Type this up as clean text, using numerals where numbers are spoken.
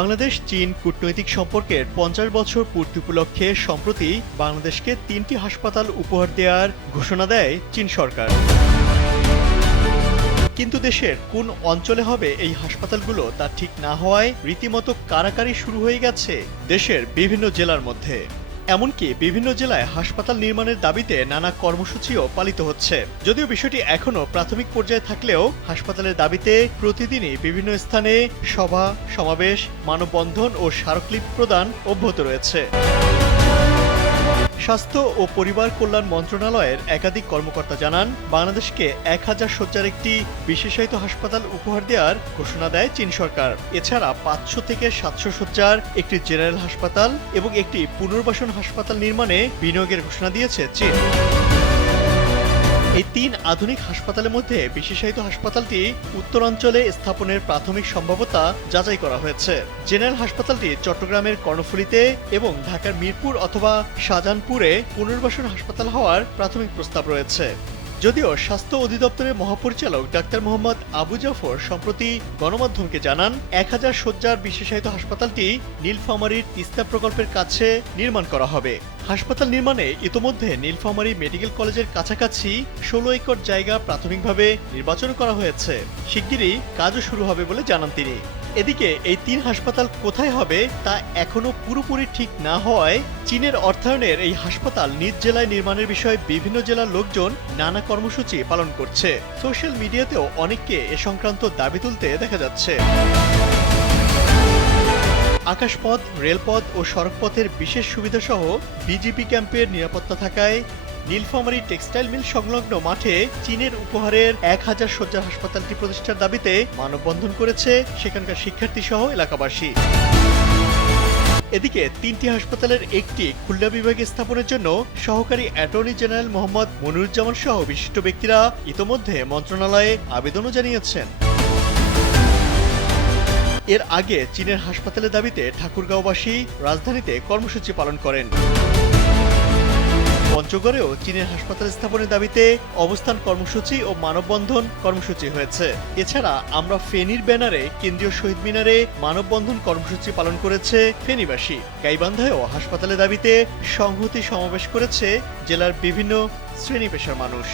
বাংলাদেশ চীন কূটনৈতিক সম্পর্কের ৫০ বছর পূর্তি উপলক্ষে সম্প্রতি বাংলাদেশকে ৩টি হাসপাতাল উপহার দেওয়ার ঘোষণা দেয় চীন সরকার। কিন্তু দেশের কোন অঞ্চলে হবে এই হাসপাতালগুলো তা ঠিক না হওয়ায় রীতিমতো কারাকারি শুরু হয়ে গেছে দেশের বিভিন্ন জেলার মধ্যে। এমনকি বিভিন্ন জেলায় হাসপাতাল নির্মাণের দাবিতে নানা কর্মসূচিও পালিত হচ্ছে। যদিও বিষয়টি এখনো প্রাথমিক পর্যায়ে থাকলেও হাসপাতালের দাবিতে প্রতিদিনই বিভিন্ন স্থানে সভা, সমাবেশ, মানববন্ধন ও স্মারকলিপি প্রদান অব্যাহত রয়েছে। স্বাস্থ্য ও পরিবার কল্যাণ মন্ত্রণালয়ের একাধিক কর্মকর্তা জানান, বাংলাদেশকে ১০০০ শয্যার একটি বিশেষায়িত হাসপাতাল উপহার দেওয়ার ঘোষণা দেয় চীন সরকার। এছাড়া ৫০০ থেকে ৭০০ শয্যার একটি জেনারেল হাসপাতাল এবং একটি পুনর্বাসন হাসপাতাল নির্মাণে বিনিয়োগের ঘোষণা দিয়েছে চীন। এই ৩ আধুনিক হাসপাতালের মধ্যে বিশেষায়িত হাসপাতালটি উত্তরাঞ্চলে স্থাপনের প্রাথমিক সম্ভাব্যতা যাচাই করা হয়েছে। জেনারেল হাসপাতালটি চট্টগ্রামের কর্ণফুলীতে এবং ঢাকার মিরপুর অথবা শাহজাহানপুরে পুনর্বাসন হাসপাতাল হওয়ার প্রাথমিক প্রস্তাব রয়েছে। যদিও স্বাস্থ্য অধিদপ্তরের মহাপরিচালক ডাক্তার মোহাম্মদ আবু জাফর সম্প্রতি গণমাধ্যমকে জানান, ১০০০ শয্যার বিশেষায়িত হাসপাতালটি নীলফামারীর তিস্তা প্রকল্পের কাছে নির্মাণ করা হবে। হাসপাতাল নির্মাণে ইতোমধ্যে নীলফামারী মেডিকেল কলেজের কাছাকাছি ১৬ একর জায়গা প্রাথমিকভাবে নির্বাচন করা হয়েছে। শিগগিরই কাজও শুরু হবে বলে জানান তিনি। এদিকে এই ৩ হাসপাতাল কোথায় হবে তা এখনো পুরোপুরি ঠিক না হওয়ায় চীনের অর্থায়নের এই হাসপাতাল নিজ জেলায় নির্মাণের বিষয়ে বিভিন্ন জেলার লোকজন নানা কর্মসূচি পালন করছে। সোশ্যাল মিডিয়াতেও অনেককে এ সংক্রান্ত দাবি তুলতে দেখা যাচ্ছে। আকাশপথ, রেলপথ ও সড়কপথের বিশেষ সুবিধাসহ বিজিপি ক্যাম্পের নিরাপত্তা থাকায় নীলফামারী টেক্সটাইল মিল সংলগ্ন মাঠে চীনের উপহারের ১০০০ শয্যার হাসপাতালটি প্রতিষ্ঠার দাবিতে মানববন্ধন করেছে সেখানকার শিক্ষার্থী সহ এলাকাবাসী। এদিকে ৩টি হাসপাতালের একটি খুলনা বিভাগে স্থাপনের জন্য সহকারী অ্যাটর্নি জেনারেল মোহাম্মদ মনিরুজ্জামান সহ বিশিষ্ট ব্যক্তিরা ইতোমধ্যে মন্ত্রণালয়ে আবেদনও জানিয়েছেন। এর আগে চীনের হাসপাতালের দাবিতে ঠাকুরগাঁওবাসী রাজধানীতে কর্মসূচি পালন করেন। পঞ্চগড়েও চীনের হাসপাতাল স্থাপনের দাবিতে অবস্থান কর্মসূচি ও মানববন্ধন কর্মসূচি হয়েছে। এছাড়া আমরা ফেনীর ব্যানারে কেন্দ্রীয় শহীদ মিনারে মানববন্ধন কর্মসূচি পালন করেছে ফেনীবাসী। গাইবান্ধায়ও হাসপাতালের দাবিতে সংহতি সমাবেশ করেছে জেলার বিভিন্ন শ্রেণী পেশার মানুষ।